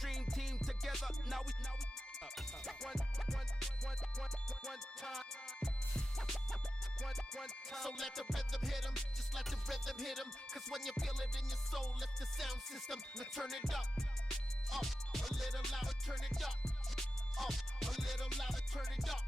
dream team together. Now we one time. So let the rhythm hit 'em, just let the rhythm hit 'em. Cause when you feel it in your soul, lift the sound system. Now turn it up, a little louder, turn it up, a little louder, turn it up.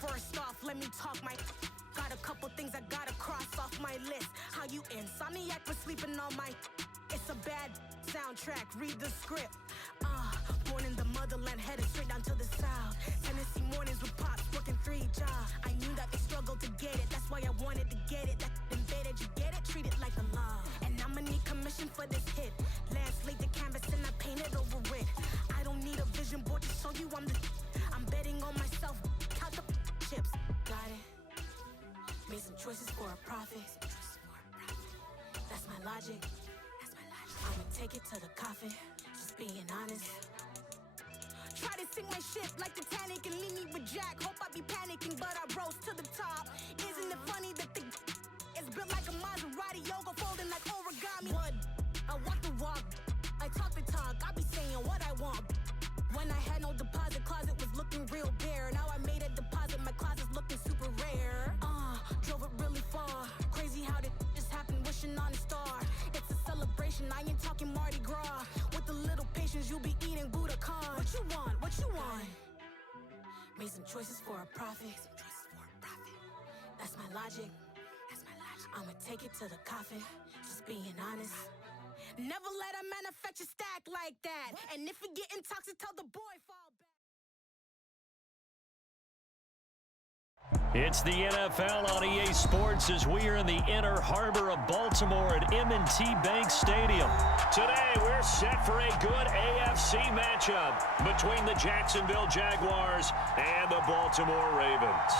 First off, let me talk my. Got a couple things I gotta cross off my list. How you insomniac for sleeping on my. It's a bad soundtrack, read the script. Born in the motherland, headed straight down to the south. Tennessee mornings with pops, working 3 jobs. I knew that they struggled to get it, that's why I wanted to get it. That invaded, you get it, treat it like a law. And I'ma need commission for this hit. Lance laid the canvas and I painted over it. I don't need a vision board to show you I'm betting on myself. Count the chips, got it. Made some choices for a profit. That's my logic. I'ma take it to the coffin. Just being honest. Try to sink my ship like Titanic and leave me with Jack. Hope I be panicking, but I rose to the top. Isn't it funny that the is built like a Maserati, yoga folding like origami? What? I walk the walk, I talk the talk. I be saying what I want. When I had no deposit, closet was looking real bare. Now I made a deposit, my closet's looking super rare. Drove it really far. Crazy how did just happen, wishing on a star. It's a celebration, I ain't talking Mardi Gras. With a little patience, you'll be eating Budokan. What you want? What you want? Made some choices for a profit. That's my logic. I'ma take it to the coffin. Just being honest. Never let a manufacture stack like that. And if we get toxic, tell the boy fall back. It's the NFL on EA Sports as we are in the inner harbor of Baltimore at M&T Bank Stadium. Today, we're set for a good AFC matchup between the Jacksonville Jaguars and the Baltimore Ravens.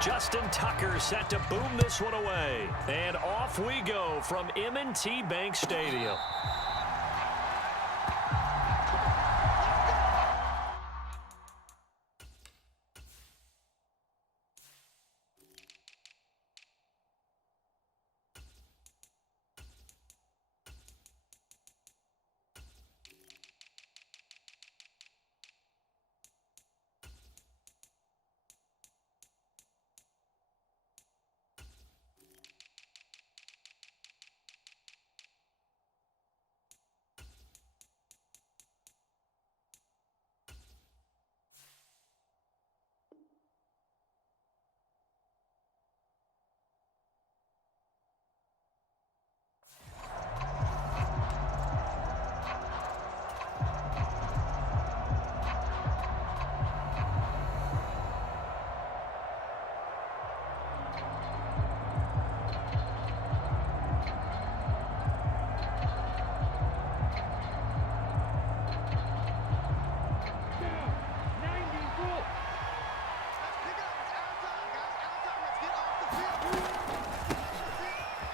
Justin Tucker set to boom this one away. And off we go from M&T Bank Stadium.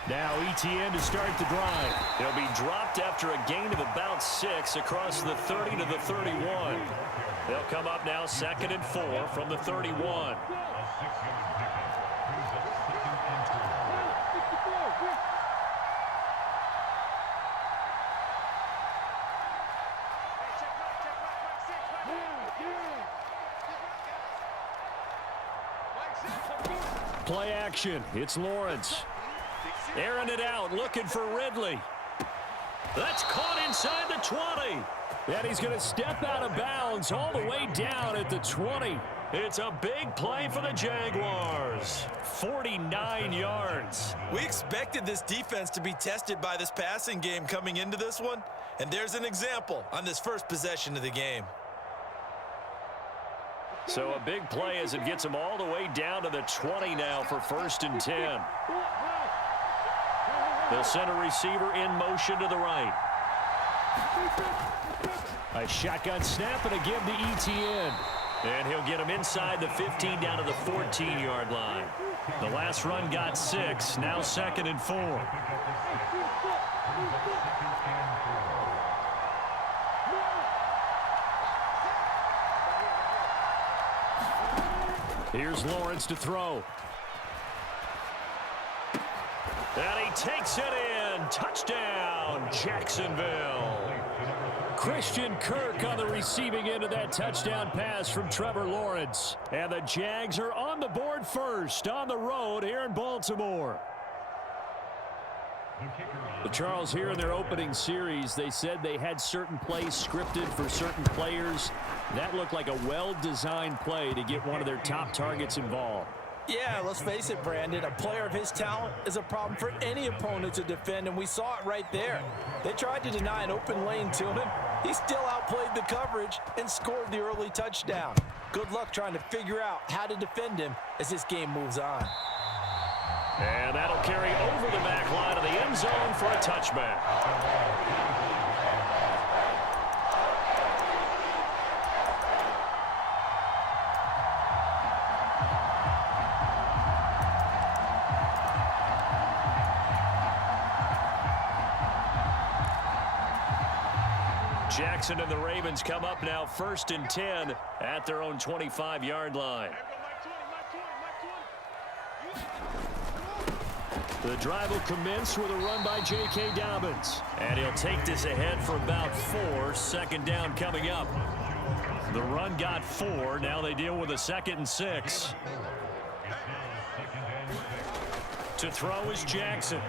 Now ETN to start the drive. He'll be dropped after a gain of about 6 across the 30 to the 31. They'll come up now 2nd and 4 from the 31. Play action. It's Lawrence. Airing it out, looking for Ridley. That's caught inside the 20. And he's going to step out of bounds all the way down at the 20. It's a big play for the Jaguars. 49 yards. We expected this defense to be tested by this passing game coming into this one. And there's an example on this first possession of the game. So a big play as it gets them all the way down to the 20 now for 1st and 10. They'll send a receiver in motion to the right. A shotgun snap and a give to ETN. And he'll get him inside the 15 down to the 14-yard line. The last run got 6. Now 2nd and 4. Here's Lawrence to throw. And he takes it in. Touchdown, Jacksonville. Christian Kirk on the receiving end of that touchdown pass from Trevor Lawrence. And the Jags are on the board first on the road here in Baltimore. Charles, here in their opening series, they said they had certain plays scripted for certain players. That looked like a well-designed play to get one of their top targets involved. Yeah, let's face it, Brandon. A player of his talent is a problem for any opponent to defend, and we saw it right there. They tried to deny an open lane to him. He still outplayed the coverage and scored the early touchdown. Good luck trying to figure out how to defend him as this game moves on. And that'll carry over the back line of the end zone for a touchback. Jackson and the Ravens come up now 1st and 10 at their own 25-yard line. The drive will commence with a run by J.K. Dobbins. And he'll take this ahead for about 4. 2nd down coming up. The run got 4. Now they deal with a 2nd and 6. To throw is Jackson.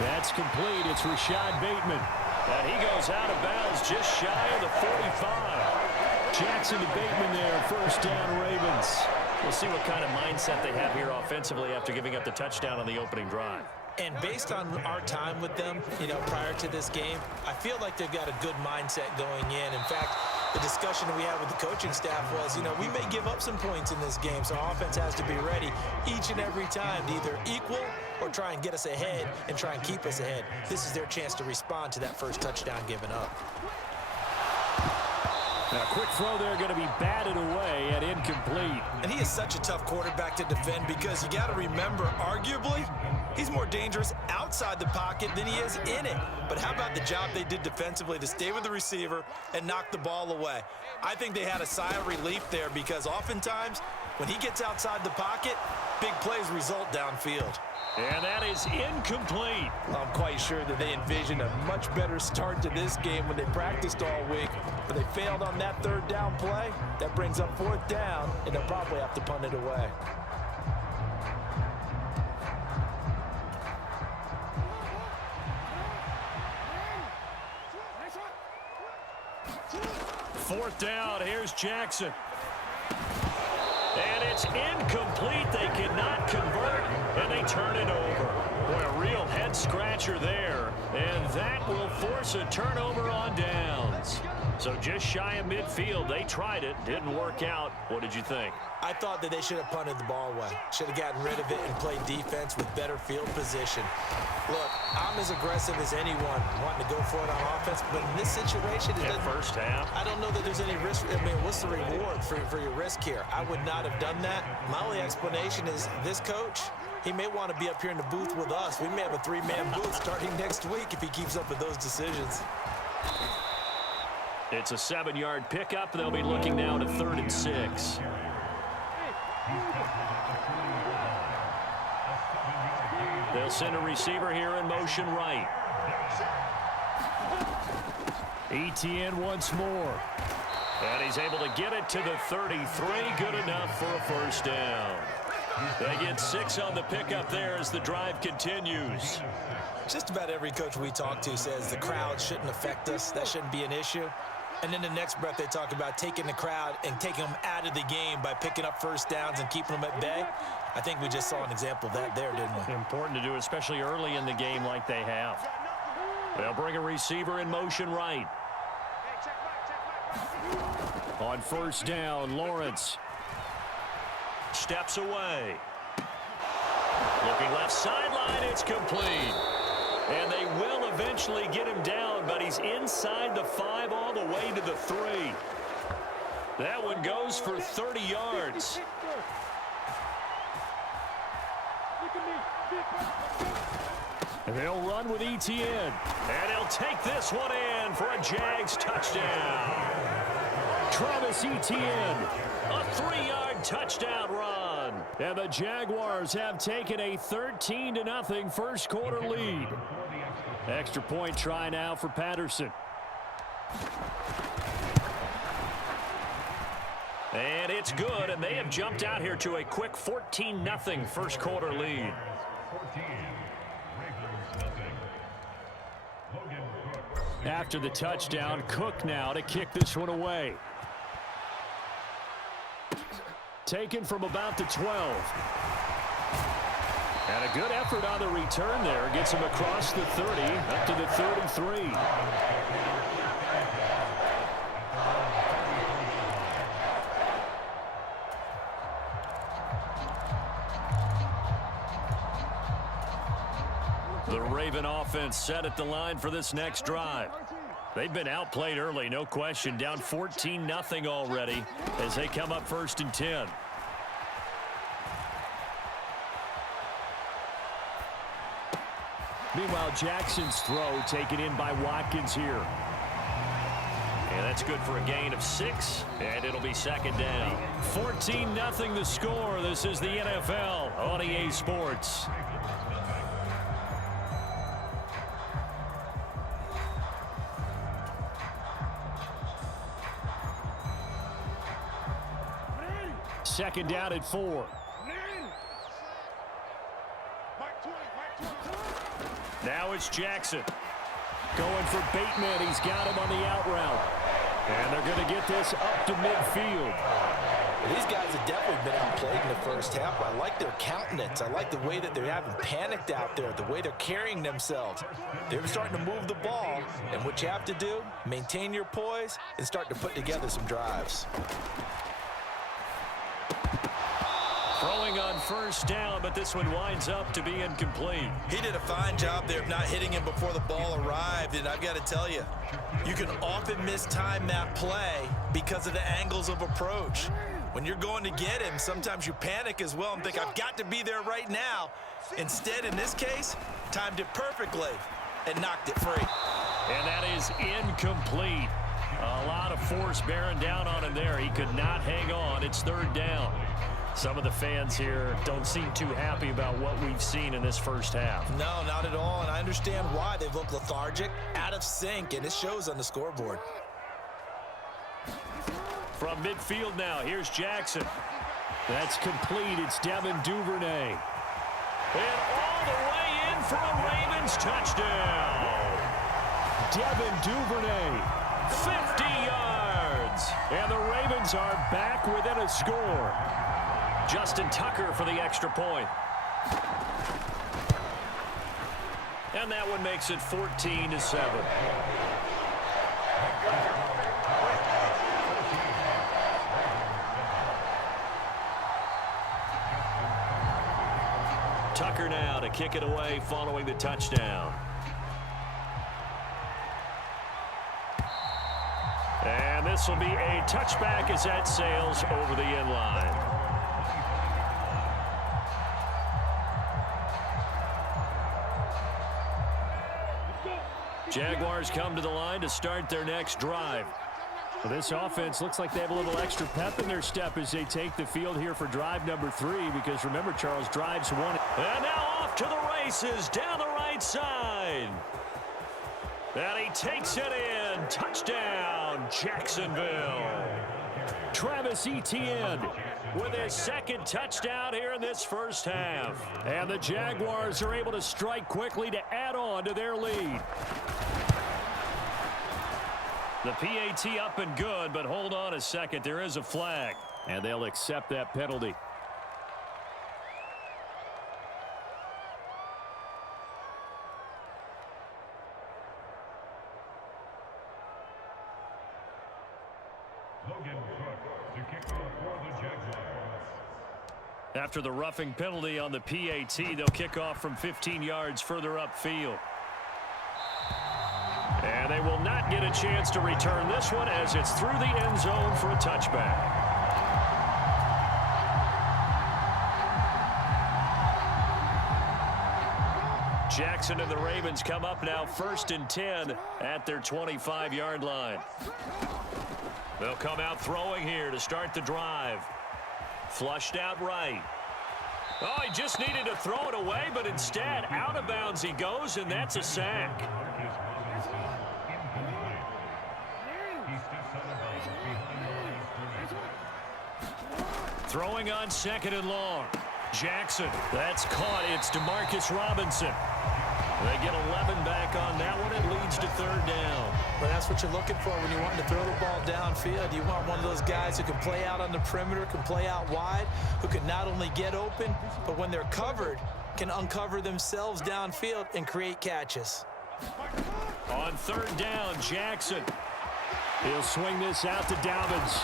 That's complete. It's Rashad Bateman. And he goes out of bounds just shy of the 45. Jackson to Bateman there. 1st down, Ravens. We'll see what kind of mindset they have here offensively after giving up the touchdown on the opening drive. And based on our time with them, prior to this game, I feel like they've got a good mindset going in. In fact, the discussion we had with the coaching staff was, we may give up some points in this game, so our offense has to be ready each and every time to either equal or try and get us ahead and try and keep us ahead. This is their chance to respond to that first touchdown given up. Now, a quick throw there going to be batted away and incomplete. And he is such a tough quarterback to defend because you got to remember, arguably, he's more dangerous outside the pocket than he is in it. But how about the job they did defensively to stay with the receiver and knock the ball away? I think they had a sigh of relief there because oftentimes when he gets outside the pocket, big plays result downfield. And that is incomplete. I'm quite sure that they envisioned a much better start to this game when they practiced all week. But they failed on that 3rd down play. That brings up 4th down, and they'll probably have to punt it away. Fourth down, here's Jackson. And it's incomplete. They cannot convert, and they turn it over. Boy, a real head-scratcher there. And that will force a turnover on downs. So just shy of midfield. They tried it. Didn't work out. What did you think? I thought that they should have punted the ball away. Should have gotten rid of it and played defense with better field position. Look, I'm as aggressive as anyone wanting to go for it on offense, but in this situation, First half. I don't know that there's any risk. I mean, what's the reward for your risk here? I would not have done that. My only explanation is this coach, he may want to be up here in the booth with us. We may have a 3-man booth starting next week if he keeps up with those decisions. It's a 7-yard pickup. They'll be looking now to 3rd and 6. They'll send a receiver here in motion right. ETN once more. And he's able to get it to the 33. Good enough for a 1st down. They get 6 on the pickup there as the drive continues. Just about every coach we talk to says the crowd shouldn't affect us. That shouldn't be an issue. And then the next breath they talk about taking the crowd and taking them out of the game by picking up 1st downs and keeping them at bay. I think we just saw an example of that there, didn't we? Important to do, especially early in the game like they have. They'll bring a receiver in motion right. On 1st down, Lawrence steps away. Looking left sideline, it's complete. And they will eventually get him down, but he's inside the 5 all the way to the 3. That one goes for 30 yards. And they'll run with Etienne. And he'll take this one in for a Jags touchdown. Travis Etienne, a 3-yard touchdown run. And the Jaguars have taken a 13-0 first quarter lead. Extra point try now for Patterson. And it's good, and they have jumped out here to a quick 14-0 first quarter lead. After the touchdown, Cook now to kick this one away. Taken from about the 12. And a good effort on the return there. Gets him across the 30, up to the 33. The Raven offense set at the line for this next drive. They've been outplayed early, no question. Down 14-0 already as they come up 1st and 10. Meanwhile, Jackson's throw taken in by Watkins here. And that's good for a gain of 6, and it'll be 2nd down. 14-0 the score. This is the NFL on EA Sports. Second down at 4. Now it's Jackson. Going for Bateman. He's got him on the out route. And they're going to get this up to midfield. These guys have definitely been outplayed in the first half. I like their countenance. I like the way that they haven't panicked out there, the way they're carrying themselves. They're starting to move the ball, and what you have to do, maintain your poise and start to put together some drives. Throwing on 1st down, but this one winds up to be incomplete. He did a fine job there of not hitting him before the ball arrived, and I've got to tell you, you can often mistime that play because of the angles of approach. When you're going to get him, sometimes you panic as well and think, I've got to be there right now. Instead, in this case, timed it perfectly and knocked it free. And that is incomplete. A lot of force bearing down on him there. He could not hang on. It's 3rd down. Some of the fans here don't seem too happy about what we've seen in this first half. No, not at all, and I understand why. They've looked lethargic, out of sync, and it shows on the scoreboard. From midfield now, here's Jackson. That's complete. It's Devin Duvernay. And all the way in for a Ravens touchdown. Devin Duvernay, 50 yards. And the Ravens are back within a score. Justin Tucker for the extra point. And that one makes it 14-7. Tucker now to kick it away following the touchdown. And this will be a touchback as that sails over the end line. Jaguars come to the line to start their next drive. Well, this offense looks like they have a little extra pep in their step as they take the field here for drive number 3, because remember, Charles, drives 1. And now off to the races down the right side. And he takes it in. Touchdown, Jacksonville. Travis Etienne with his 2nd touchdown here in this first half. And the Jaguars are able to strike quickly to add on to their lead. The PAT up and good, but hold on a second. There is a flag, and they'll accept that penalty. After the roughing penalty on the PAT, they'll kick off from 15 yards further upfield. And they will not get a chance to return this one as it's through the end zone for a touchback. Jackson and the Ravens come up now 1st and 10 at their 25-yard line. They'll come out throwing here to start the drive. Flushed out right. Oh, he just needed to throw it away, but instead, out of bounds he goes, and that's a sack. Throwing on 2nd and long. Jackson, that's caught. It's Demarcus Robinson. They get 11 back on that one. It leads to 3rd down. Well, that's what you're looking for when you want to throw the ball downfield. You want one of those guys who can play out on the perimeter, can play out wide, who can not only get open, but when they're covered, can uncover themselves downfield and create catches. On 3rd down, Jackson. He'll swing this out to Dobbins.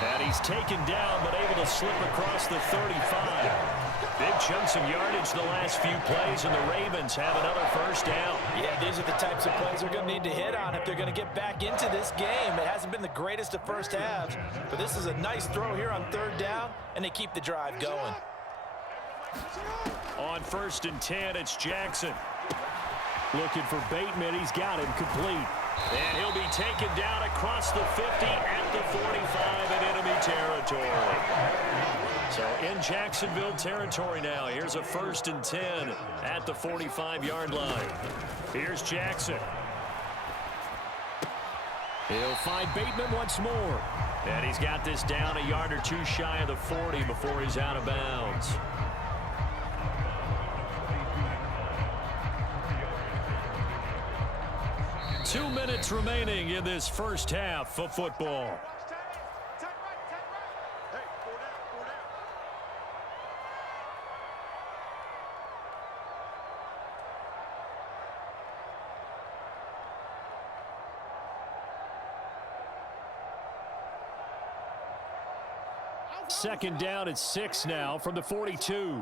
And he's taken down, but able to slip across the 35. Big chunks of yardage the last few plays, and the Ravens have another 1st down. Yeah, these are the types of plays they're going to need to hit on if they're going to get back into this game. It hasn't been the greatest of first halves, but this is a nice throw here on 3rd down, and they keep the drive going. On 1st and 10, it's Jackson. Looking for Bateman. He's got him complete. And he'll be taken down across the 50 at the 45 in enemy territory. So in Jacksonville territory now. Here's a 1st and 10 at the 45-yard line. Here's Jackson. He'll find Bateman once more. And he's got this down a yard or two shy of the 40 before he's out of bounds. Two minutes remaining in this first half of football. Second down at 6 now from the 42.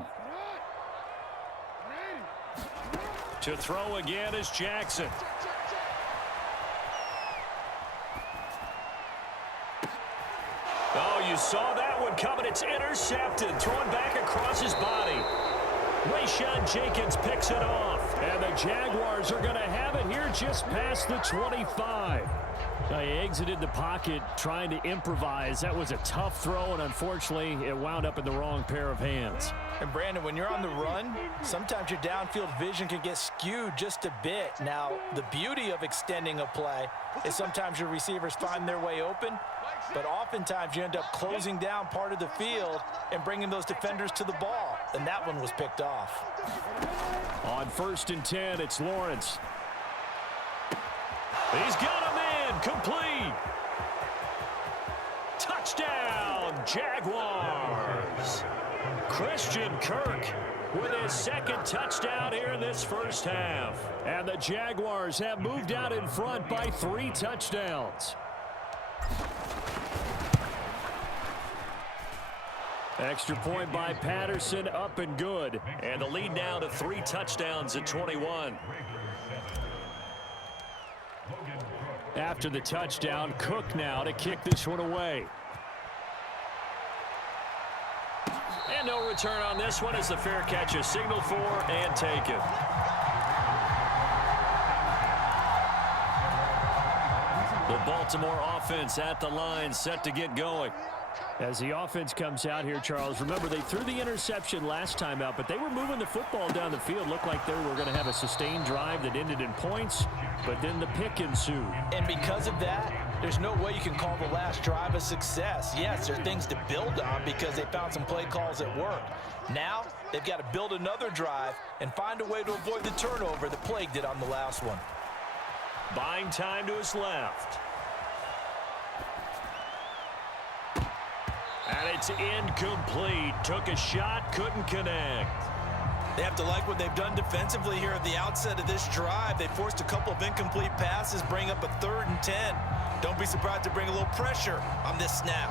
To throw again is Jackson. Oh, you saw that one coming. It's intercepted. Thrown back across his body. Rayshawn Jenkins picks it off. And the Jaguars are going to have it here just past the 25. Now, he exited the pocket trying to improvise. That was a tough throw, and unfortunately, it wound up in the wrong pair of hands. And, Brandon, when you're on the run, sometimes your downfield vision can get skewed just a bit. Now, the beauty of extending a play is sometimes your receivers find their way open, but oftentimes you end up closing down part of the field and bringing those defenders to the ball, and that one was picked off. On 1st and 10, it's Lawrence. He's got him in, complete. Touchdown, Jaguars. Christian Kirk with his second touchdown here in this first half. And the Jaguars have moved out in front by 3 touchdowns. Extra point by Patterson, up and good. And the lead now to 3 touchdowns at 21. After the touchdown, Cook now to kick this one away. And no return on this one as the fair catch is signaled for and taken. The Baltimore offense at the line, set to get going. As the offense comes out here, Charles, remember they threw the interception last time out, but they were moving the football down the field. Looked like they were going to have a sustained drive that ended in points, but then the pick ensued. And because of that, there's no way you can call the last drive a success. Yes, there are things to build on because they found some play calls that worked. Now, they've got to build another drive and find a way to avoid the turnover that plagued it on the last one. Buying time to his left. And it's incomplete. Took a shot, couldn't connect. They have to like what they've done defensively here at the outset of this drive. They forced a couple of incomplete passes, bring up a 3rd and 10. Don't be surprised to bring a little pressure on this snap.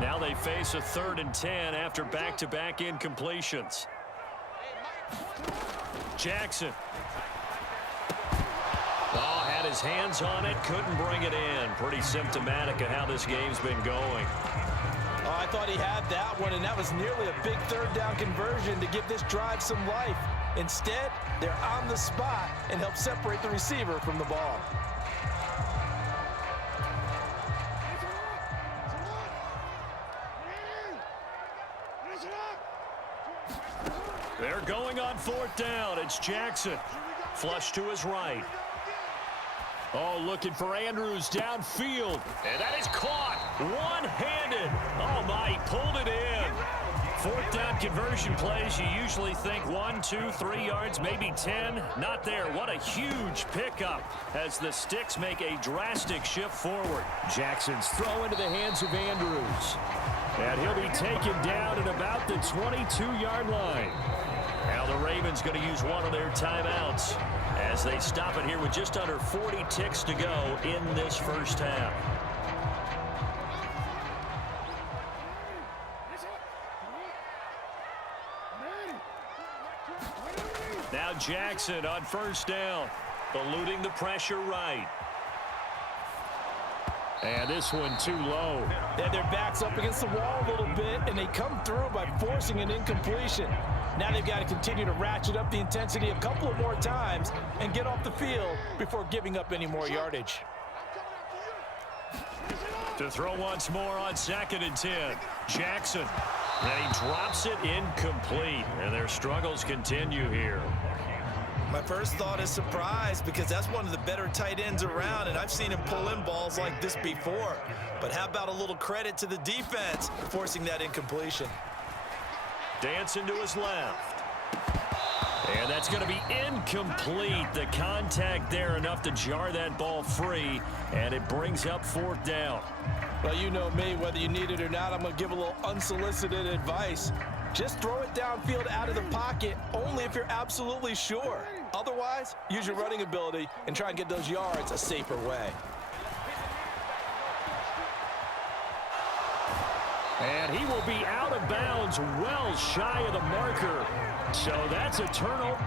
Now they face a 3rd and 10 after back-to-back incompletions. Jackson. Oh, had his hands on it, couldn't bring it in. Pretty symptomatic of how this game's been going. Oh, I thought he had that one, and that was nearly a big third down conversion to give this drive some life. Instead, they're on the spot and help separate the receiver from the ball. They're going on fourth down. It's Jackson. Flush to his right. Oh, looking for Andrews downfield. And that is caught one-handed. Oh, my, he pulled it in. Fourth down conversion plays, you usually think 1, 2, 3 yards, maybe 10. Not there. What a huge pickup as the sticks make a drastic shift forward. Jackson's throw into the hands of Andrews. And he'll be taken down at about the 22-yard line. Now the Ravens going to use one of their timeouts as they stop it here with just under 40 ticks to go in this first half. Now Jackson on first down, eluding the pressure right. And this one too low. They had their backs up against the wall a little bit, and they come through by forcing an incompletion. Now they've got to continue to ratchet up the intensity a couple of more times and get off the field before giving up any more yardage. To throw once more on 2nd and 10. Jackson. And he drops it incomplete. And their struggles continue here. My first thought is surprise because that's one of the better tight ends around, and I've seen him pull in balls like this before. But how about a little credit to the defense forcing that incompletion? Dancing to his left. And that's going to be incomplete. The contact there enough to jar that ball free, and it brings up fourth down. Well, you know me, whether you need it or not, I'm going to give a little unsolicited advice. Just throw it downfield out of the pocket only if you're absolutely sure. Otherwise, use your running ability and try and get those yards a safer way. And he will be out of bounds well shy of the marker. So that's a turnover.